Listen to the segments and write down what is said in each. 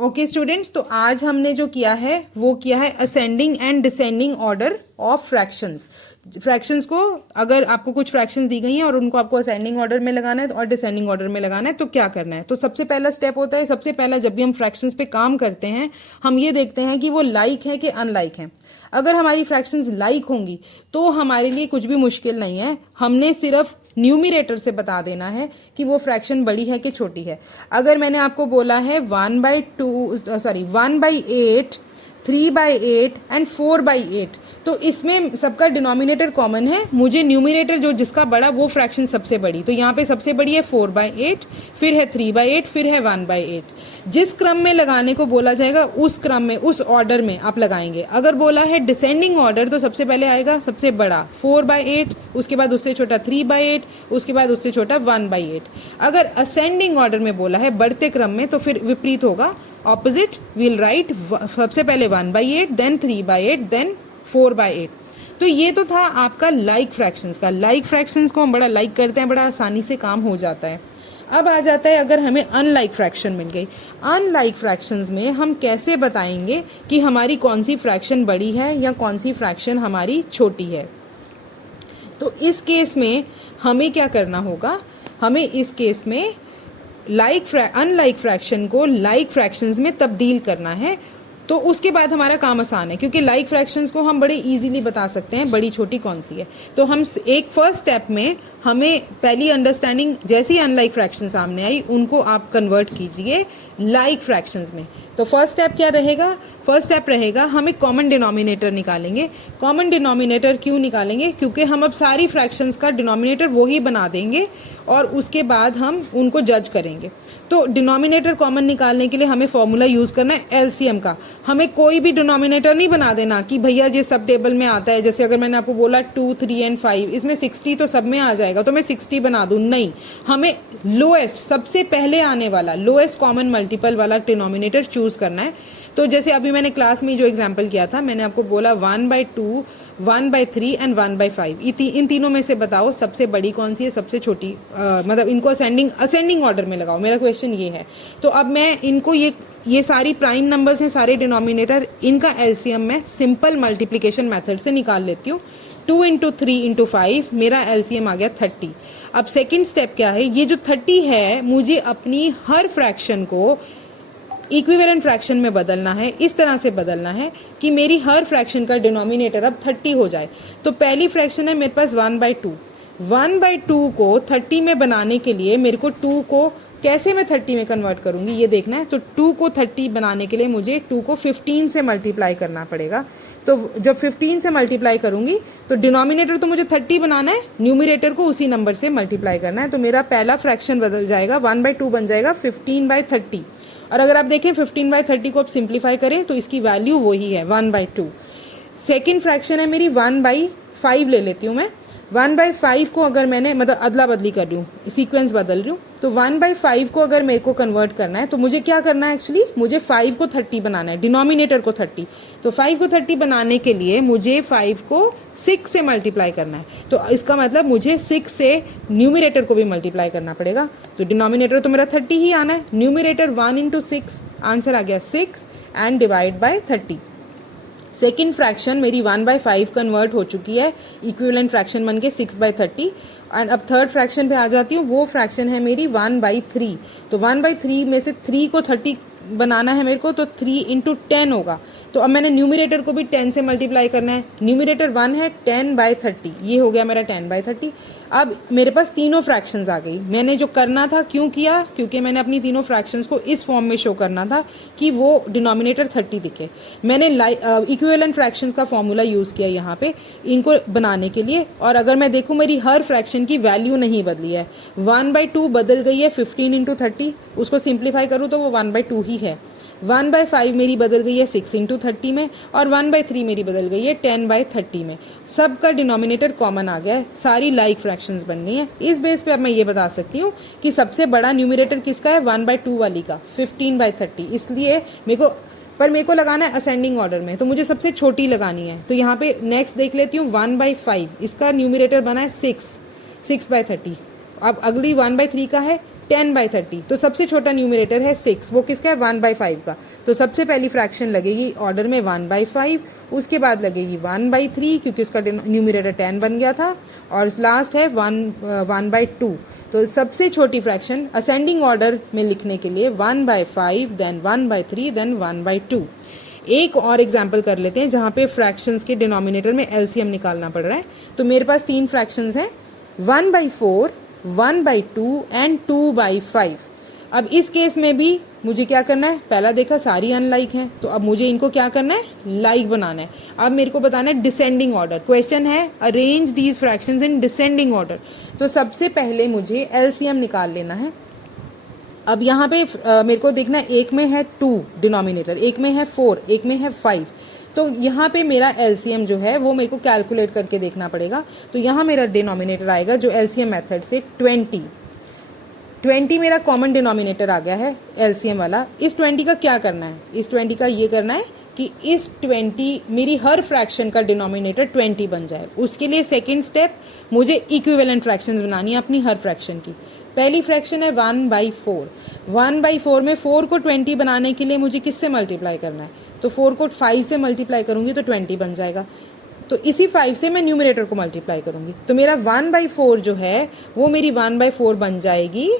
Okay students, तो आज हमने जो किया है वो किया है ascending and descending order of fractions. Fractions को अगर आपको कुछ फ्रैक्शंस दी गई हैं और उनको आपको असेंडिंग ऑर्डर में लगाना है और डिसेंडिंग ऑर्डर में लगाना है तो क्या करना है। तो सबसे पहला स्टेप होता है, सबसे पहला जब भी हम फ्रैक्शंस पे काम करते हैं हम ये देखते हैं कि वो लाइक है कि अनलाइक है। अगर हमारी फ्रैक्शंस लाइक होंगी तो हमारे लिए कुछ भी मुश्किल नहीं है, हमने सिर्फ न्यूमिरेटर से बता देना है कि वो फ्रैक्शन बड़ी है कि छोटी है। अगर मैंने आपको बोला है 1/8, 3/8 एंड 4/8 तो इसमें सबका डिनोमिनेटर कॉमन है। मुझे न्यूमिरेटर जो जिसका बड़ा वो फ्रैक्शन सबसे बड़ी, तो यहाँ पे सबसे बड़ी है 4/8, फिर है 3/8, फिर है 1/8। जिस क्रम में लगाने को बोला जाएगा उस क्रम में, उस ऑर्डर में आप लगाएंगे। अगर बोला है डिसेंडिंग ऑर्डर तो सबसे पहले आएगा सबसे बड़ा 4/8, उसके बाद उससे छोटा 3/8, उसके बाद उससे छोटा 1/8। अगर असेंडिंग ऑर्डर में बोला है बढ़ते क्रम में तो फिर विपरीत होगा, ऑपोजिट। वील राइट सबसे पहले 1/8, देन 3/8, देन 4/8। तो ये तो था आपका लाइक फ्रैक्शंस का। लाइक फ्रैक्शंस को हम बड़ा लाइक करते हैं, बड़ा आसानी से काम हो जाता है। अब आ जाता है अगर हमें अनलाइक फ्रैक्शन मिल गई। अनलाइक फ्रैक्शंस में हम कैसे बताएंगे कि हमारी कौन सी फ्रैक्शन बड़ी है या कौन सी फ्रैक्शन हमारी छोटी है। तो इस केस में हमें क्या करना होगा, हमें इस केस में अनलाइक फ्रैक्शन को लाइक फ्रैक्शंस में तब्दील करना है। तो उसके बाद हमारा काम आसान है क्योंकि लाइक फ्रैक्शंस को हम बड़े इजीली बता सकते हैं बड़ी छोटी कौन सी है। तो हम एक फर्स्ट स्टेप में हमें पहली अंडरस्टैंडिंग, जैसी अनलाइक फ्रैक्शन सामने आई उनको आप कन्वर्ट कीजिए लाइक फ्रैक्शंस में। तो फर्स्ट स्टेप क्या रहेगा, फर्स्ट स्टेप रहेगा हमें कॉमन डिनोमिनेटर निकालेंगे। कॉमन डिनोमिनेटर क्यों निकालेंगे, क्योंकि हम अब सारी फ्रैक्शंस का डिनोमिनेटर वही बना देंगे और उसके बाद हम उनको जज करेंगे। तो डिनोमिनेटर कॉमन निकालने के लिए हमें फॉर्मूला यूज करना है एलसीएम का। हमें कोई भी डिनोमिनेटर नहीं बना देना कि भैया ये सब टेबल में आता है, जैसे अगर मैंने आपको बोला 2, 3 एंड 5 इसमें 60 तो सब में आ जाएगा तो मैं 60 बना दूं, नहीं। हमें लोएस्ट, सबसे पहले आने वाला लोएस्ट कॉमन मल्टीपल वाला डिनोमिनेटर चूज करना है। तो जैसे अभी मैंने क्लास में जो एग्जांपल किया था, मैंने आपको बोला 1/2, 1/3 एंड 1/5। इन तीनों में से बताओ सबसे बड़ी कौन सी है, सबसे छोटी, मतलब इनको असेंडिंग ऑर्डर में लगाओ, मेरा क्वेश्चन ये है। तो अब मैं इनको ये सारी प्राइम नंबर्स हैं, सारे डिनोमिनेटर, इनका एलसीएम मैं सिंपल मल्टीप्लिकेशन मेथड से निकाल लेती हूँ। 2 × 3 × 5 मेरा एलसीएम आ गया 30। अब सेकेंड स्टेप क्या है, ये जो 30 है मुझे अपनी हर फ्रैक्शन को इक्विवेलेंट फ्रैक्शन में बदलना है। इस तरह से बदलना है कि मेरी हर फ्रैक्शन का डिनोमिनेटर अब 30 हो जाए। तो पहली फ्रैक्शन है मेरे पास 1/2। 1/2 को 30 में बनाने के लिए मेरे को 2 को कैसे मैं 30 में कन्वर्ट करूंगी ये देखना है। तो 2 को 30 बनाने के लिए मुझे 2 को 15 से मल्टीप्लाई करना पड़ेगा। तो जब 15 से मल्टीप्लाई करूंगी तो डिनोमिनेटर तो मुझे 30 बनाना है, न्यूमिरेटर को उसी नंबर से मल्टीप्लाई करना है। तो मेरा पहला फ्रैक्शन बदल जाएगा, 1/2 बन जाएगा 15/30। और अगर आप देखें 15/30 को आप सिंप्लीफाई करें तो इसकी वैल्यू वही है 1/2। सेकेंड फ्रैक्शन है मेरी 1/5 ले लेती हूँ मैं। 1/5 को अगर मैंने मतलब अदला बदली कर रही हूँ, सीक्वेंस बदल रही हूँ, तो 1/5 को अगर मेरे को कन्वर्ट करना है तो मुझे क्या करना है, एक्चुअली मुझे 5 को 30 बनाना है, डिनोमिनेटर को 30। तो 5 को 30 बनाने के लिए मुझे 5 को 6 से मल्टीप्लाई करना है। तो इसका मतलब मुझे 6 से न्यूमिरेटर को भी मल्टीप्लाई करना पड़ेगा। तो डिनोमिनेटर तो मेरा 30 ही आना है, न्यूमिरेटर 1 × 6, आंसर आ गया 6 and divide by 30। Second fraction मेरी 1/5 कन्वर्ट हो चुकी है, इक्विवेलेंट फ्रैक्शन बन के 6/30। एंड अब थर्ड फ्रैक्शन पे आ जाती हूँ, वो फ्रैक्शन है मेरी 1/3। तो 1/3 में से 3 को 30 बनाना है मेरे को, तो 3 × 10 होगा। तो अब मैंने न्यूमिरेटर को भी 10 से मल्टीप्लाई करना है, न्यूमिरेटर 1 है, 10/30, ये हो गया मेरा 10/30। अब मेरे पास तीनों फ्रैक्शंस आ गई। मैंने जो करना था क्यों किया, क्योंकि मैंने अपनी तीनों फ्रैक्शंस को इस फॉर्म में शो करना था कि वो डिनोमिनेटर 30 दिखे। मैंने इक्विवेलेंट फ्रैक्शंस का फॉर्मूला यूज किया यहाँ पे इनको बनाने के लिए। और अगर मैं देखूँ मेरी हर फ्रैक्शन की वैल्यू नहीं बदली है, 1/2 बदल गई है 15 × 30, उसको सिंप्लीफाई करूँ तो वो 1/2 ही है। 1/5 मेरी बदल गई है 6 × 30 में, और 1/3 मेरी बदल गई है 10/30 में। सबका डिनोमिनेटर कॉमन आ गया है, सारी लाइक फ्रैक्शंस बन गई हैं। इस बेस पे अब मैं ये बता सकती हूँ कि सबसे बड़ा न्यूमिरेटर किसका है, 1/2 वाली का, 15/30। इसलिए मेरे को लगाना है असेंडिंग ऑर्डर में, तो मुझे सबसे छोटी लगानी है। तो यहाँ पे नेक्स्ट देख लेती हूँ 1/5, इसका न्यूमिरेटर बना है 6/30। अब अगली 1/3 का है 10/30, तो सबसे छोटा न्यूमरेटर है 6, वो किसका है 1/5 का। तो सबसे पहली फ्रैक्शन लगेगी ऑर्डर में 1/5, उसके बाद लगेगी 1/3 क्योंकि उसका न्यूमरेटर 10 बन गया था, और लास्ट है 1/2। तो सबसे छोटी फ्रैक्शन असेंडिंग ऑर्डर में लिखने के लिए 1/5, देन 1/3, देन 1/2। एक और एग्जाम्पल कर लेते हैं जहाँ पे फ्रैक्शंस के डिनोमिनेटर में एलसीएम निकालना पड़ रहा है। तो मेरे पास 3 फ्रैक्शंस हैं, 1/4, 1/2 एंड 2/5। अब इस केस में भी मुझे क्या करना है, पहला देखा सारी अनलाइक हैं, तो अब मुझे इनको क्या करना है, लाइक बनाना है। अब मेरे को बताना है डिसेंडिंग ऑर्डर। क्वेश्चन है arrange these fractions in descending order. तो सबसे पहले मुझे एलसीएम निकाल लेना है। अब यहाँ पे मेरे को देखना है, एक में है 2 डिनोमिनेटर, एक में है 4, एक में है 5। तो यहाँ पे मेरा एलसीएम जो है वो मेरे को कैलकुलेट करके देखना पड़ेगा। तो यहाँ मेरा डिनोमिनेटर आएगा जो एलसीएम मेथड से 20 मेरा कॉमन डिनोमिनेटर आ गया है एलसीएम वाला। इस 20 का क्या करना है, इस 20 का ये करना है कि इस 20 मेरी हर फ्रैक्शन का डिनोमिनेटर 20 बन जाए। उसके लिए सेकेंड स्टेप, मुझे इक्विवेलेंट फ्रैक्शंस बनानी है अपनी हर फ्रैक्शन की। पहली फ्रैक्शन है 1/4। 1/4 में 4 को 20 बनाने के लिए मुझे किससे मल्टीप्लाई करना है, तो 4 को 5 से मल्टीप्लाई करूंगी तो 20 बन जाएगा। तो इसी 5 से मैं न्यूमरेटर को मल्टीप्लाई करूंगी, तो मेरा 1/4 जो है वो मेरी 1/4 बन जाएगी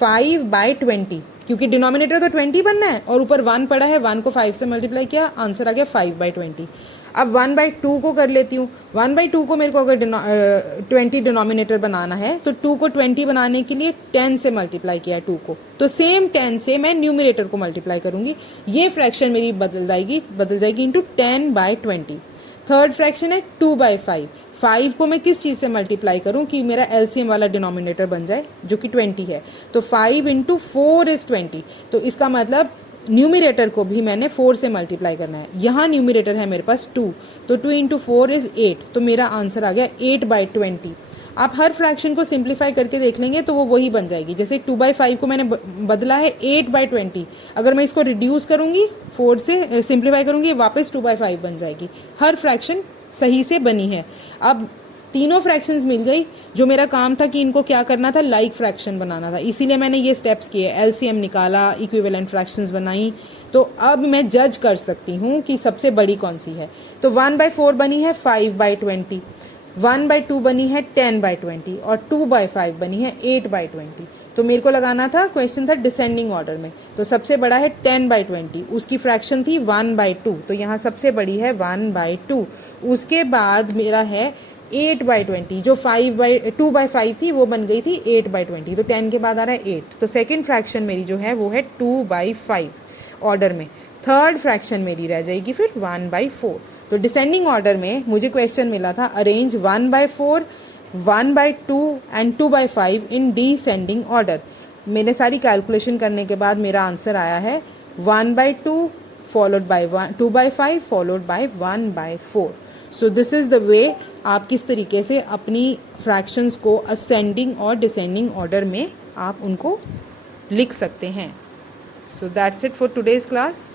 5/20, क्योंकि डिनोमिनेटर तो 20 बनना है और ऊपर 1 पड़ा है, 1 को 5 से मल्टीप्लाई किया, आंसर आ गया 5/20। अब 1/2 को कर लेती हूँ। 1/2 को मेरे को अगर 20 डिनोमिनेटर बनाना है तो 2 को 20 बनाने के लिए 10 से मल्टीप्लाई किया 2 को, तो सेम 10 से मैं न्यूमरेटर को मल्टीप्लाई करूंगी। ये फ्रैक्शन मेरी बदल जाएगी इंटू 10/20। थर्ड फ्रैक्शन है 2/5। 5 को मैं किस चीज़ से मल्टीप्लाई करूं कि मेरा एलसीएम वाला डिनोमिनेटर बन जाए जो कि 20 है। तो 5 × 4 = 20। तो इसका मतलब न्यूमरेटर को भी मैंने 4 से मल्टीप्लाई करना है। यहाँ न्यूमरेटर है मेरे पास 2, तो 2 × 4 = 8। तो मेरा आंसर आ गया 8/20। आप हर फ्रैक्शन को सिंप्लीफाई करके देख लेंगे तो वो वही बन जाएगी। जैसे 2/5 को मैंने बदला है 8/20, अगर मैं इसको रिड्यूस करूंगी 4 से सिंप्लीफाई करूंगी वापस 2/5 बन जाएगी। हर फ्रैक्शन सही से बनी है। अब तीनों फ्रैक्शंस मिल गई। जो मेरा काम था कि इनको क्या करना था, लाइक फ्रैक्शन बनाना था, इसीलिए मैंने ये स्टेप्स किए, एलसीएम निकाला, इक्विवेलेंट फ्रैक्शंस बनाई। तो अब मैं जज कर सकती हूँ कि सबसे बड़ी कौन सी है। तो 1/4 बनी है 5/20, 1/2 बनी है 10/20 और 2/5 बनी है 8/20। तो मेरे को लगाना था, क्वेश्चन था डिसेंडिंग ऑर्डर में, तो सबसे बड़ा है 10/20, उसकी फ्रैक्शन थी 1/2, तो यहाँ सबसे बड़ी है 1/2। उसके बाद मेरा है 8/20, जो 2/5 थी वो बन गई थी 8/20, तो 10 के बाद आ रहा है 8। तो सेकेंड फ्रैक्शन मेरी जो है वो है 2/5 ऑर्डर में। थर्ड फ्रैक्शन मेरी रह जाएगी फिर 1/4। तो डिसेंडिंग ऑर्डर में मुझे क्वेश्चन मिला था arrange 1/4, 1/2 and 2/5 in descending order. मैंने सारी कैलकुलेशन करने के बाद मेरा आंसर आया है 1/2 followed by 2/5 followed by 1/4। So this is the way आप किस तरीके से अपनी फ्रैक्शंस को असेंडिंग और डिसेंडिंग ऑर्डर में आप उनको लिख सकते हैं। So that's it for today's class.